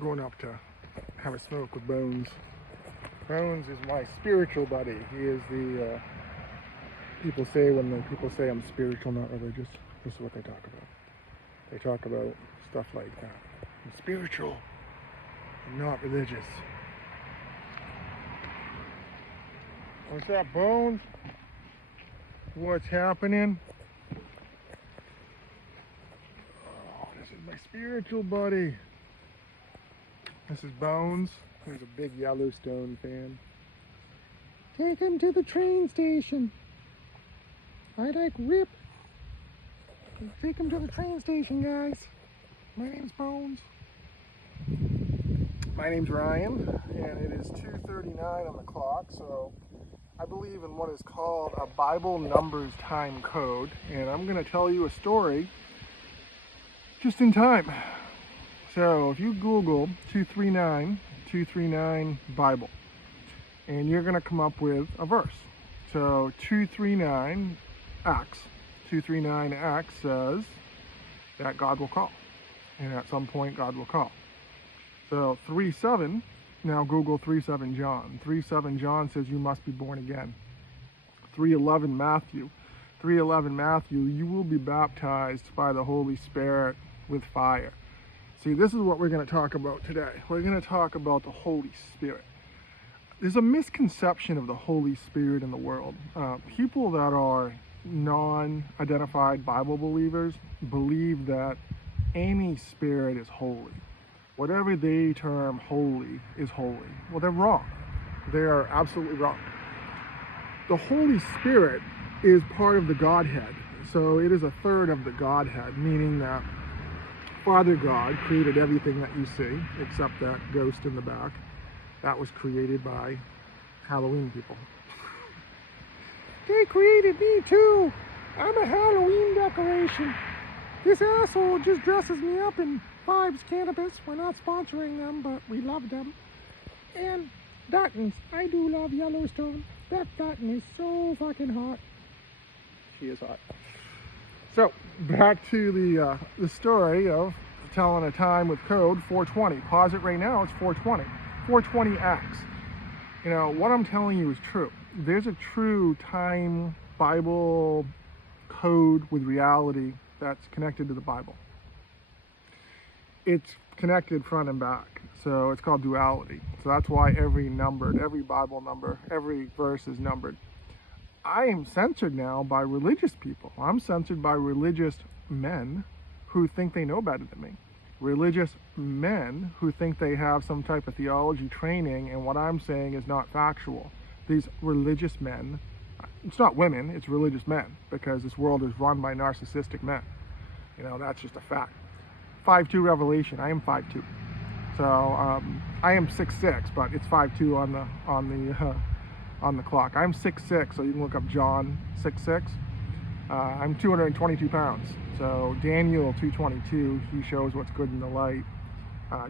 going up to have a smoke with Bones. Bones is my spiritual buddy. He is the people say when the people say I'm spiritual, not religious. This is what they talk about. They talk about stuff like that. I'm spiritual, I'm not religious. What's that, Bones? What's happening? Oh, this is my spiritual buddy. This is Bones. He's a big Yellowstone fan. Take him to the train station. I like Rip. Take him to the train station, guys. My name's Bones. My name's Ryan, and it is 2:39 on the clock, so I believe in what is called a Bible numbers time code, and I'm going to tell you a story just in time. So if you Google 239 Bible, and you're going to come up with a verse. So 239X says that God will call, and at some point God will call. So 37, now Google 37 John. 37 John says you must be born again. 3:11 Matthew. 3:11 Matthew, you will be baptized by the Holy Spirit with fire. See, this is what we're going to talk about today. We're going to talk about the Holy Spirit. There's a misconception of the Holy Spirit in the world. People that are non-identified Bible believers believe that any spirit is holy. Whatever they term holy is holy. Well, they're wrong. They are absolutely wrong. The Holy Spirit is part of the Godhead. So it is a third of the Godhead, meaning that Father God created everything that you see, except that ghost in the back. That was created by Halloween people. They created me too. I'm a Halloween decoration. This asshole just dresses me up in Vibes Cannabis. We're not sponsoring them, but we love them. And Duttons. I do love Yellowstone. That Dutton is so fucking hot. She is hot. So, back to the story of telling a time with code 420. Pause it right now, it's 420. 420X. You know, what I'm telling you is true. There's a true time Bible code with reality that's connected to the Bible. It's connected front and back, so it's called duality. So that's why every Bible number, every verse is numbered. I am censored now by religious people. I'm censored by religious men who think they know better than me. Religious men who think they have some type of theology training, and what I'm saying is not factual. These religious men, it's not women, it's religious men, because this world is run by narcissistic men. You know, that's just a fact. 5'2" Revelation, I am 5'2". So I am 6'6", but it's 5'2" on the clock. I'm 6'6", so you can look up John 6'6". I'm 222 pounds. So Daniel 2:22, he shows what's good in the light.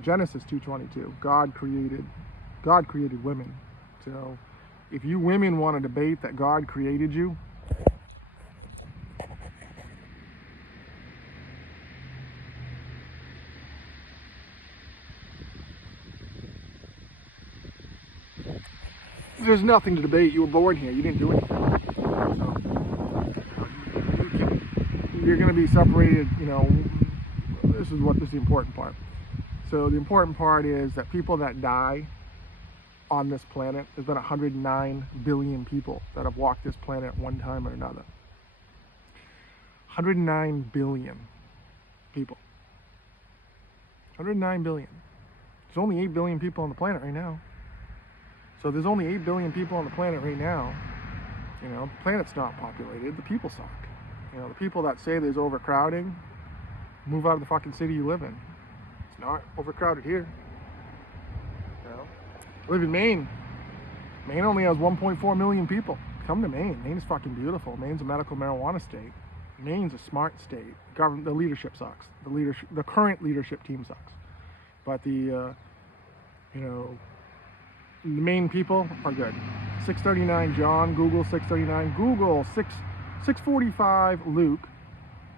Genesis 2:22, God created women. So if you women want to debate that God created you, there's nothing to debate. You were born here. You didn't do anything. So, you're going to be separated, you know. This is the important part. So the important part is that people that die on this planet, there's been 109 billion people that have walked this planet at one time or another. 109 billion people. 109 billion. There's only 8 billion people on the planet right now. So there's only 8 billion people on the planet right now. You know, the planet's not populated, the people suck. You know, the people that say there's overcrowding, move out of the fucking city you live in. It's not overcrowded here. You know, I live in Maine. Maine only has 1.4 million people. Come to Maine. Maine is fucking beautiful. Maine's a medical marijuana state. Maine's a smart state. The leadership sucks. The current leadership team sucks. But the Maine people are good. 639 John, Google 639, Google 645 Luke,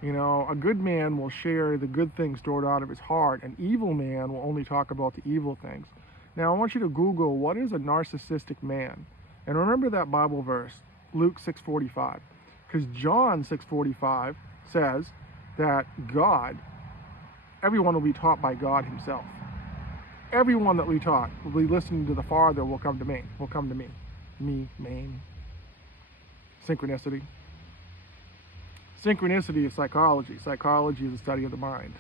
You know, a good man will share the good things stored out of his heart. An evil man will only talk about the evil things. Now, I want you to Google, what is a narcissistic man? And remember that Bible verse, Luke 6:45. Because John 6:45 says that God, everyone will be taught by God himself. Everyone that we taught will be listening to the Father will come to me. Will come to me. Me, main. Synchronicity. Synchronicity is psychology. Psychology is the study of the mind.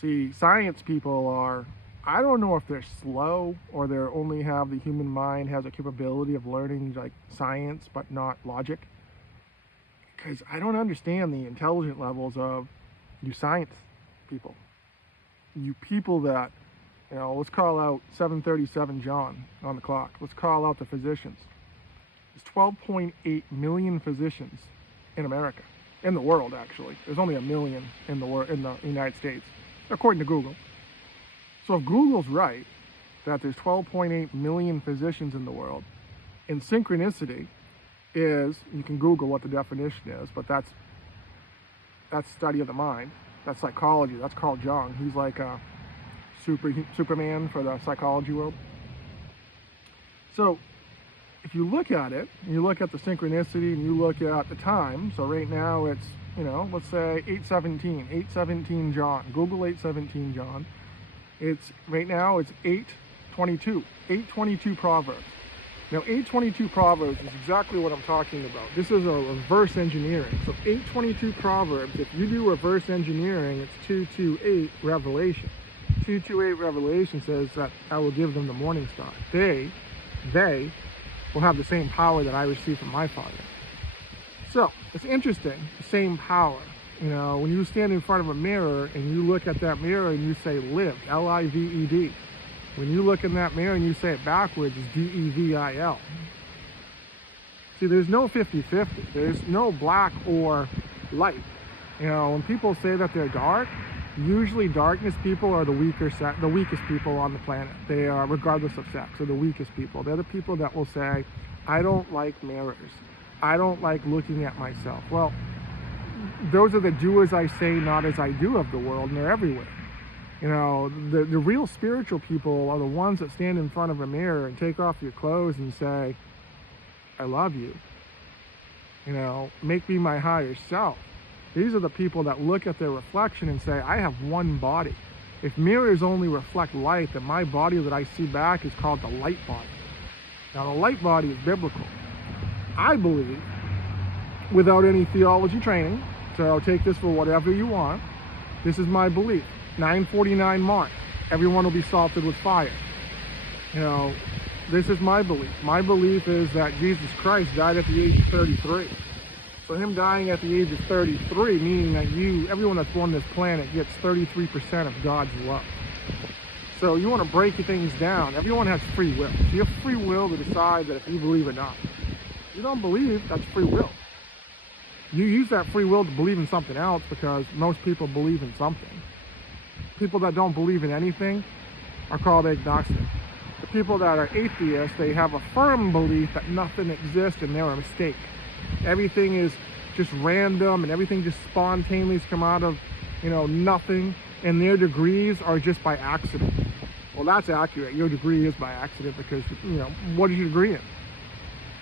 See, science people are, I don't know if they're slow or they only have, the human mind has a capability of learning like science but not logic. Because I don't understand the intelligent levels of you science people. You people that, you know, let's call out 737 John on the clock. Let's call out the physicians. There's 12.8 million physicians in America, in the world actually. There's only 1 million in the United States, according to Google. So if Google's right, that there's 12.8 million physicians in the world, and synchronicity is, you can Google what the definition is, but that's study of the mind. That's psychology. That's Carl Jung. He's like a Superman for the psychology world. So if you look at it, and you look at the synchronicity, and you look at the time, so right now it's, you know, let's say 8:17 John. Google 8:17 John. It's, right now it's 8:22 Proverbs. Now 8:22 Proverbs is exactly what I'm talking about. This is a reverse engineering. So 8:22 Proverbs, if you do reverse engineering, it's 2:28 Revelation. 2:28 Revelation says that I will give them the morning star. They will have the same power that I received from my Father. So it's interesting, the same power. You know, when you stand in front of a mirror and you look at that mirror and you say lived, L-I-V-E-D. When you look in that mirror and you say it backwards, it's D-E-V-I-L. See, there's no 50-50. There's no black or light. You know, when people say that they're dark, usually darkness people are the weakest people on the planet. They are, regardless of sex, are the weakest people. They're the people that will say, I don't like mirrors. I don't like looking at myself. Well, those are the do as I say, not as I do of the world, and they're everywhere. You know, the real spiritual people are the ones that stand in front of a mirror and take off your clothes and say, I love you. You know, make me my higher self. These are the people that look at their reflection and say, I have one body. If mirrors only reflect light, then my body that I see back is called the light body. Now, the light body is biblical. I believe, without any theology training, so take this for whatever you want, this is my belief. 949 Mark, everyone will be salted with fire. You know, this is my belief. My belief is that Jesus Christ died at the age of 33. So him dying at the age of 33, meaning that everyone that's born on this planet gets 33% of God's love. So you want to break things down. Everyone has free will. So you have free will to decide that if you believe or not. If you don't believe, that's free will. You use that free will to believe in something else because most people believe in something. People that don't believe in anything are called agnostic. The people that are atheists, they have a firm belief that nothing exists and they're a mistake. Everything is just random and everything just spontaneously come out of, you know, nothing, and their degrees are just by accident. Well, that's accurate. Your degree is by accident because, you know, what is your degree in?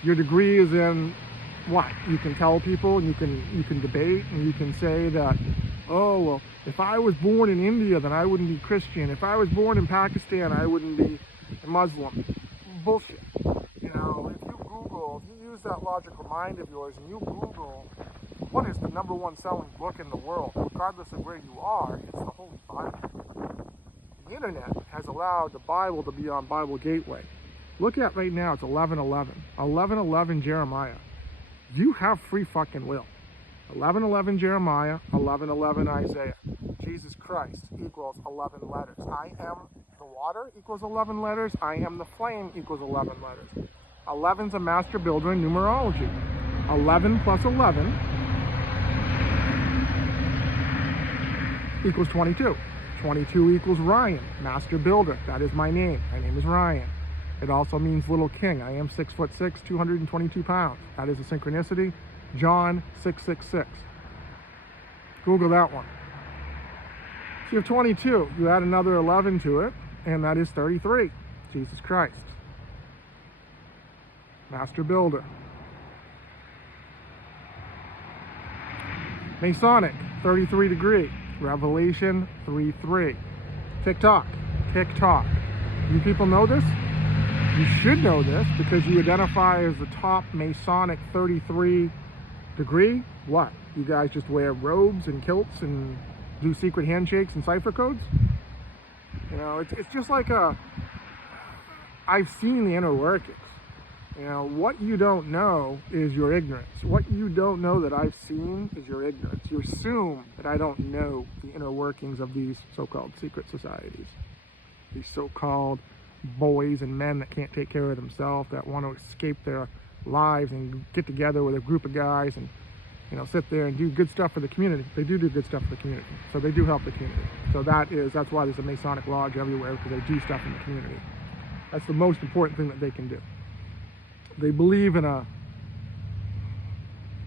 Your degree is in what? You can tell people, and you can debate, and you can say that, oh, well, if I was born in India, then I wouldn't be Christian. If I was born in Pakistan, I wouldn't be Muslim. Bullshit. You know, if you use that logical mind of yours and you Google what is the #1 selling book in the world, regardless of where you are, it's the Holy Bible. The internet has allowed the Bible to be on Bible Gateway. Look at right now, it's 11:11. 11:11 Jeremiah. You have free fucking will. 11:11 Jeremiah, 11:11 Isaiah. Jesus Christ equals 11 letters. I am the water equals 11 letters. I am the flame equals 11 letters. 11's a master builder in numerology. 11 plus 11 equals 22. 22 equals Ryan, master builder. That is my name. My name is Ryan. It also means little king. I am 6'6", 222 pounds. That is a synchronicity. John 666. Google that one. So you have 22. You add another 11 to it, and that is 33. Jesus Christ. Master Builder. Masonic, 33 degree. Revelation 3:3. TikTok. You people know this? You should know this because you identify as the top Masonic 33 degree. What? You guys just wear robes and kilts and do secret handshakes and cipher codes? You know, it's just like I've seen the inner workings. You know, what you don't know is your ignorance. What you don't know that I've seen is your ignorance. You assume that I don't know the inner workings of these so-called secret societies. These so-called boys and men that can't take care of themselves, that want to escape their lives and get together with a group of guys and, you know, sit there and do good stuff for the community. They do good stuff for the community. So they do help the community. So that's why there's a Masonic lodge everywhere, because they do stuff in the community. That's the most important thing that they can do. They believe in a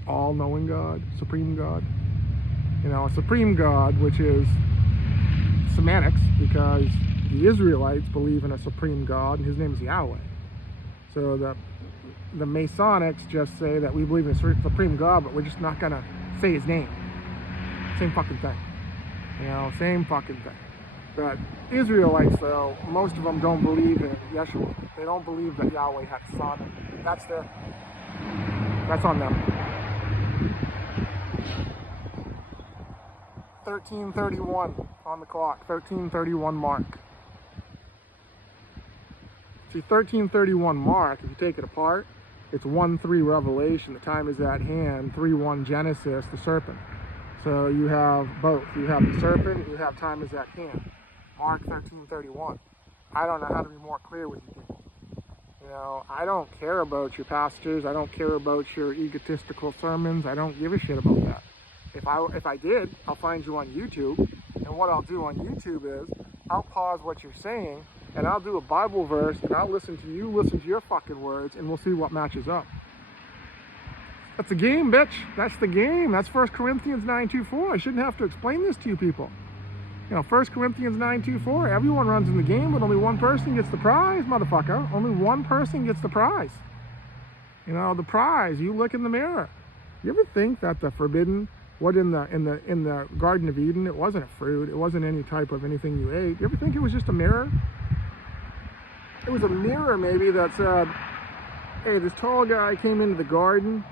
all-knowing God, supreme God. You know, a supreme God, which is semantics, because the Israelites believe in a supreme God, and his name is Yahweh. So the Masonics just say that we believe in a supreme God, but we're just not going to say his name. Same fucking thing. You know, same fucking thing. But Israelites, though, most of them don't believe in Yeshua. They don't believe that Yahweh had a son. That's on them. 1331 on the clock. 1331 mark. See, 1331 mark, if you take it apart, it's 1:3 Revelation, the time is at hand, 3:1 Genesis, the serpent. So you have both. You have the serpent, and you have time is at hand. Mark 1331. I don't know how to be more clear with you people. You know, I don't care about your pastors. I don't care about your egotistical sermons. I don't give a shit about that. If I did, I'll find you on YouTube. And what I'll do on YouTube is I'll pause what you're saying, and I'll do a Bible verse, and I'll listen to you, listen to your fucking words, and we'll see what matches up. That's the game, bitch. That's the game. That's 1 Corinthians 9:2-4. I shouldn't have to explain this to you people. You know, 1 Corinthians 9:2-4. Everyone runs in the game, but only one person gets the prize, motherfucker. Only one person gets the prize. You know, the prize. You look in the mirror. You ever think that the forbidden, what in the Garden of Eden, it wasn't a fruit, it wasn't any type of anything you ate. You ever think it was just a mirror? It was a mirror maybe that said, hey, this tall guy came into the garden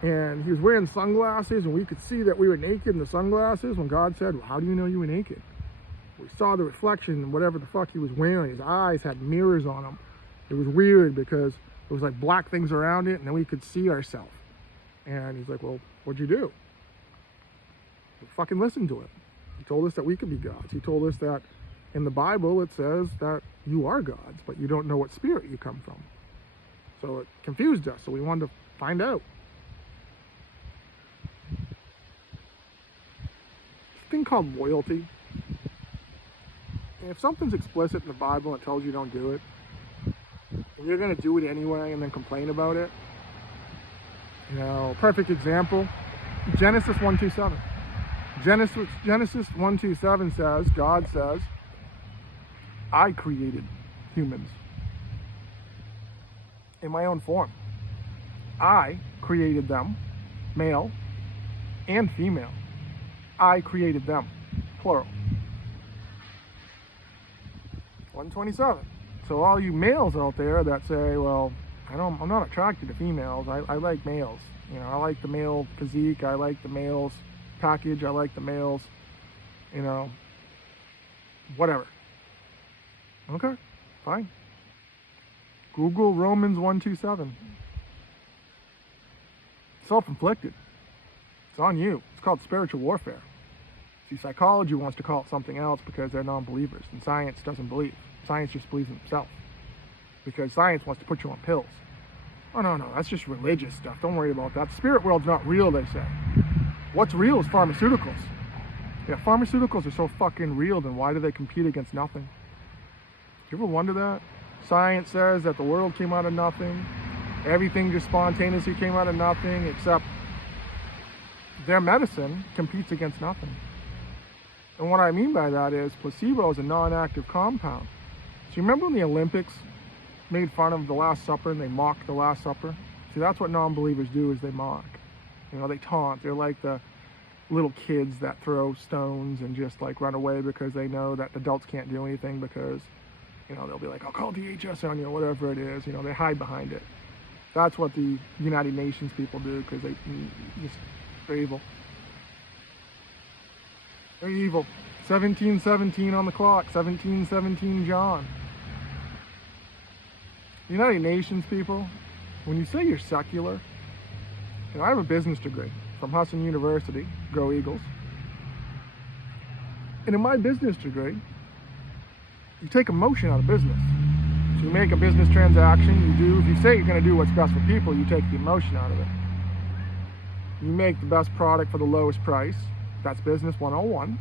and he was wearing sunglasses, and we could see that we were naked in the sunglasses, when God said, well, how do you know you were naked? We saw the reflection in whatever the fuck he was wearing. His eyes had mirrors on them. It was weird because there was like black things around it, and then we could see ourselves. And he's like, well, what'd you do? We fucking listened to him. He told us that we could be gods. He told us that in the Bible it says that you are gods, but you don't know what spirit you come from. So it confused us, so we wanted to find out. This thing called loyalty. If something's explicit in the Bible and it tells you don't do it, and you're going to do it anyway and then complain about it, you know, perfect example, Genesis 1:27. Genesis 1:27 says, God says, I created humans in my own form. I created them, male and female. I created them, plural. 1:27. So all you males out there that say, well, I'm not attracted to females. I like males. You know, I like the male physique. I like the males package. I like the males, you know, whatever. Okay, fine. Google Romans 1:27. Self-inflicted. It's on you. It's called spiritual warfare. See, psychology wants to call it something else because they're non-believers, and science doesn't believe. Science just believes in itself, because science wants to put you on pills. Oh, no, that's just religious stuff. Don't worry about that. The spirit world's not real, they say. What's real is pharmaceuticals. Yeah, pharmaceuticals are so fucking real, then why do they compete against nothing? Do you ever wonder that? Science says that the world came out of nothing. Everything just spontaneously came out of nothing, except their medicine competes against nothing. And what I mean by that is placebo is a non-active compound. So you remember when the Olympics made fun of the Last Supper and they mocked the Last Supper? See, that's what non-believers do, is they mock. You know, they taunt. They're like the little kids that throw stones and just like run away because they know that adults can't do anything, because, you know, they'll be like, I'll call DHS on you, or whatever it is. You know, they hide behind it. That's what the United Nations people do, because they're evil. They're evil. 1717 on the clock. 1717 John. United Nations people, when you say you're secular, you know, I have a business degree from Husson University, go Eagles. And in my business degree, you take emotion out of business. So you make a business transaction, if you say you're going to do what's best for people, you take the emotion out of it. You make the best product for the lowest price. That's business 101.